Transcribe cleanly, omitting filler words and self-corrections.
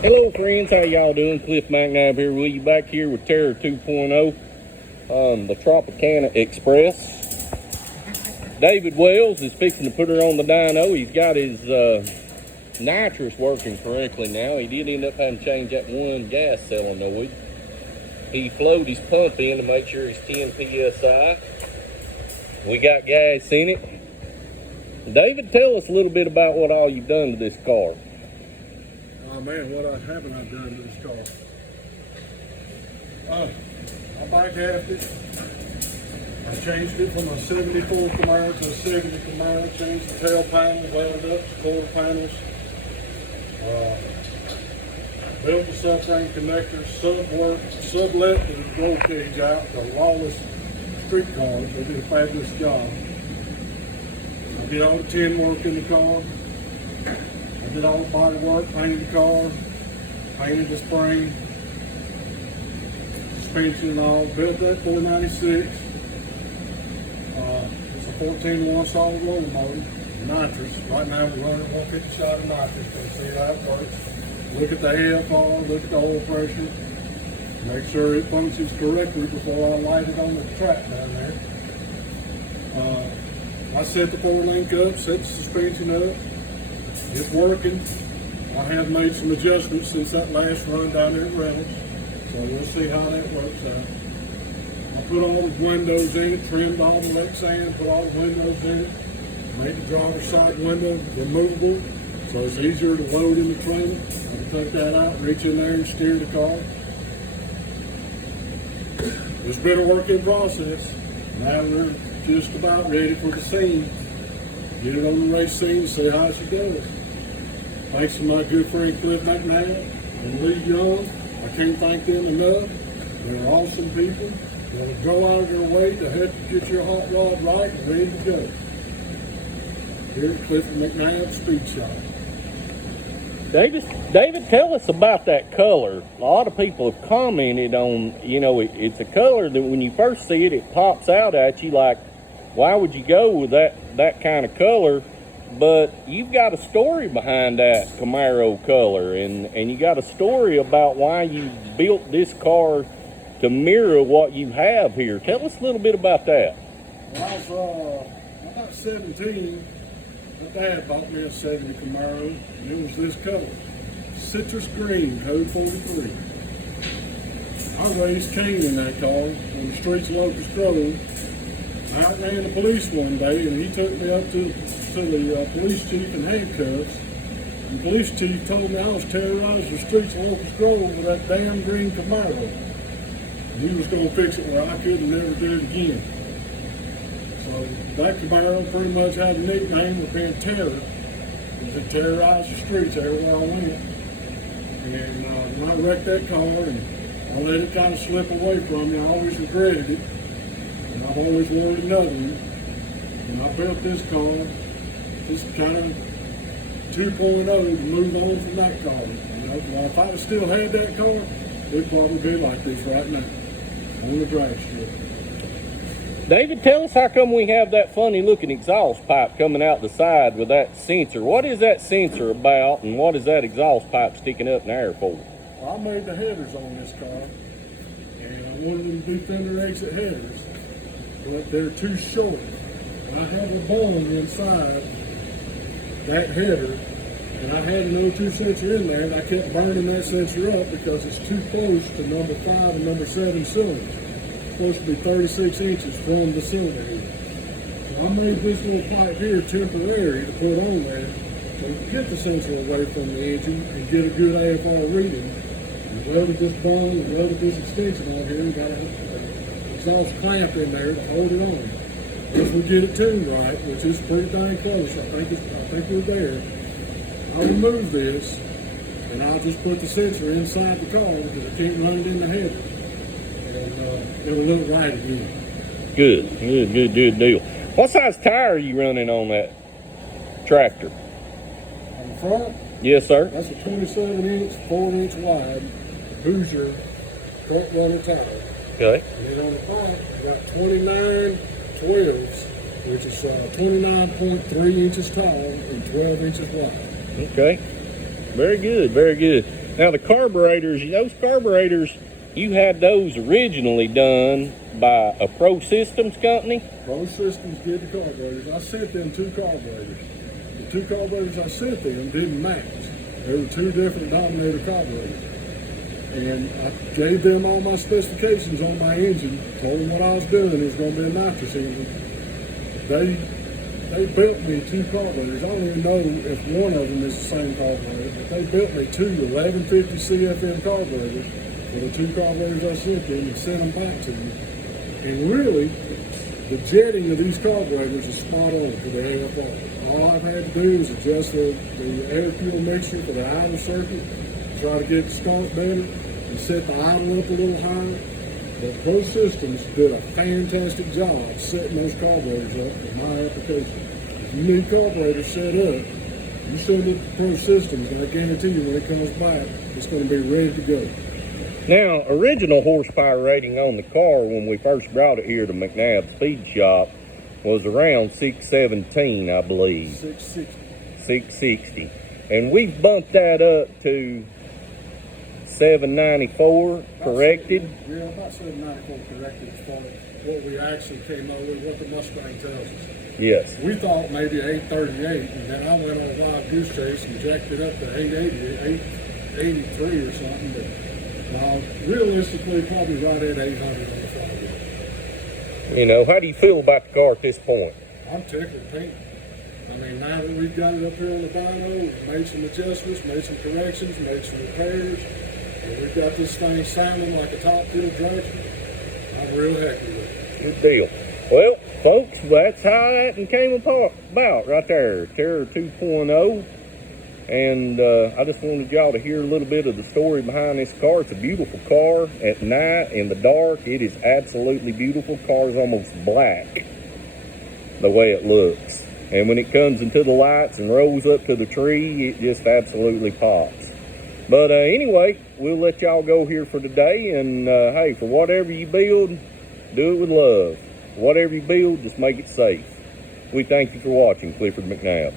Hello friends, how y'all doing? Cliff McNabb here with you, back here with Terror 2.0 on the Tropicana Express. David Wells is fixing to put her on the dyno. He's got his nitrous working correctly now. He did end up having to change that one gas solenoid. He flowed his pump in to make sure he's 10 PSI. We got gas in it. David, tell us a little bit about what all you've done to this car. Oh man, what haven't I done to this car? I bypassed it. I changed it from a 74 Camaro to a 70 Camaro. Changed the tail panel, welded up the quarter panels. Built the subframe connectors, sublet the roll cage out. The lawless street cars, they did a fabulous job. I did all the tin work in the car. I did all the body work, painted the car, painted the spring, suspension and all, built that 496. It's a 14-1 solid roller motor, nitrous. Right now we're running 150 shot of nitrous, so see how it works. Look at the AFR, look at the oil pressure, make sure it functions correctly before I light it on the track down there. I set the 4-link up, set the suspension up. It's working. I have made some adjustments since that last run down there at Reynolds, so we'll see how that works out. I put all the windows in it, trimmed all the Lexan, put all the windows in it, made the driver's side window removable, so it's easier to load in the trailer. I can take that out, reach in there and steer the car. It's been a work in process. Now we're just about ready for the scene. Get it on the race scene and see how she goes. Thanks to my good friend Cliff McNabb and Lee Young. I can't thank them enough. They're awesome people. They'll go out of their way to help you get your hot rod right and ready to go. Here at Cliff McNabb Speed Shop. David, tell us about that color. A lot of people have commented on, it's a color that when you first see it, it pops out at you like, why would you go with that kind of color? But you've got a story behind that Camaro color, and you got a story about why you built this car to mirror what you have here. Tell us a little bit about that. When I was about 17, my dad bought me a 70 Camaro, and it was this color, citrus green, code 43. I raised Cain in that car on the streets of Locust Grove. I outran the police one day, and he took me up to the police chief in handcuffs. And the police chief told me I was terrorizing the streets of Locust Grove with that damn green Camaro. And he was going to fix it where I couldn't never do it again. So that Camaro pretty much had a nickname of being terror, because it terrorized the streets everywhere I went. And when I wrecked that car and I let it kind of slip away from me, I always regretted it. And I've always wanted another one. And I built this car, just kind of 2.0 to move on from that car. Well, if I'd still had that car, it'd probably be like this right now, on the drag strip. David, tell us how come we have that funny looking exhaust pipe coming out the side with that sensor. What is that sensor about, and what is that exhaust pipe sticking up in the air for? Well, I made the headers on this car, and I wanted them to be thinner exit headers, but they're too short. I have a bone inside that header, and I had an O2 sensor in there, and I kept burning that sensor up because it's too close to number 5 and number 7 cylinders. It's supposed to be 36 inches from the cylinder head. So I made this little pipe here temporary to put on there so you can get the sensor away from the engine and get a good AFR reading. And welded this bone and welded this extension on here and got an exhaust clamp in there to hold it on. If we get it tuned right, which is pretty dang close, I think we're there. I'll remove this, and I'll just put the sensor inside the car because I can't run it in the header. And it'll look right again. Good deal. What size tire are you running on that tractor? On the front? Yes, sir. That's a 27-inch, 4-inch wide Hoosier front runner tire. Okay. And then on the back, we got 29 12s, which is 29.3 inches tall and 12 inches wide. Okay. Very good, very good. Now the carburetors, those carburetors, you had those originally done by a Pro Systems company? Pro Systems did the carburetors. I sent them 2 carburetors. The 2 carburetors I sent them didn't match. They were 2 different Dominator carburetors. And I gave them all my specifications on my engine, told them what I was doing. It was going to be a nitrous engine. They built me 2 carburetors. I don't even know if one of them is the same carburetor, but they built me 2 1150 CFM carburetors for the 2 carburetors I sent them and sent them back to me. And really, the jetting of these carburetors is spot on for the AFR. All I've had to do is adjust the air fuel mixture for the idle circuit, try to get the skunk better, and set the idle up a little higher. But Pro Systems did a fantastic job setting those carburetors up for my application. If you need carburetors set up, you send it to Pro Systems, and I guarantee you when it comes back, it's going to be ready to go. Now, original horsepower rating on the car when we first brought it here to McNabb Speed Shop was around 617, I believe. 660. 660. And we've bumped that up to 794 corrected. Yeah, about 794 corrected as far as what we actually came up with, what the Mustang tells us. Yes. We thought maybe 838, and then I went on a wild goose chase and jacked it up to 880, 883 or something. But realistically, probably right at 800 on the flywheel. You know, how do you feel about the car at this point? I'm tickled pink. I mean, now that we've got it up here on the dyno, we've made some adjustments, made some corrections, made some repairs, and we've got this thing sounding like a top-tier dragster. I'm real happy with it. Good deal. Well, folks, that's how that came about right there. Terror 2.0. And I just wanted y'all to hear a little bit of the story behind this car. It's a beautiful car at night, in the dark. It is absolutely beautiful. Car is almost black, the way it looks. And when it comes into the lights and rolls up to the tree, it just absolutely pops. But anyway, we'll let y'all go here for today. And hey, for whatever you build, do it with love. Whatever you build, just make it safe. We thank you for watching Clifford McNabb.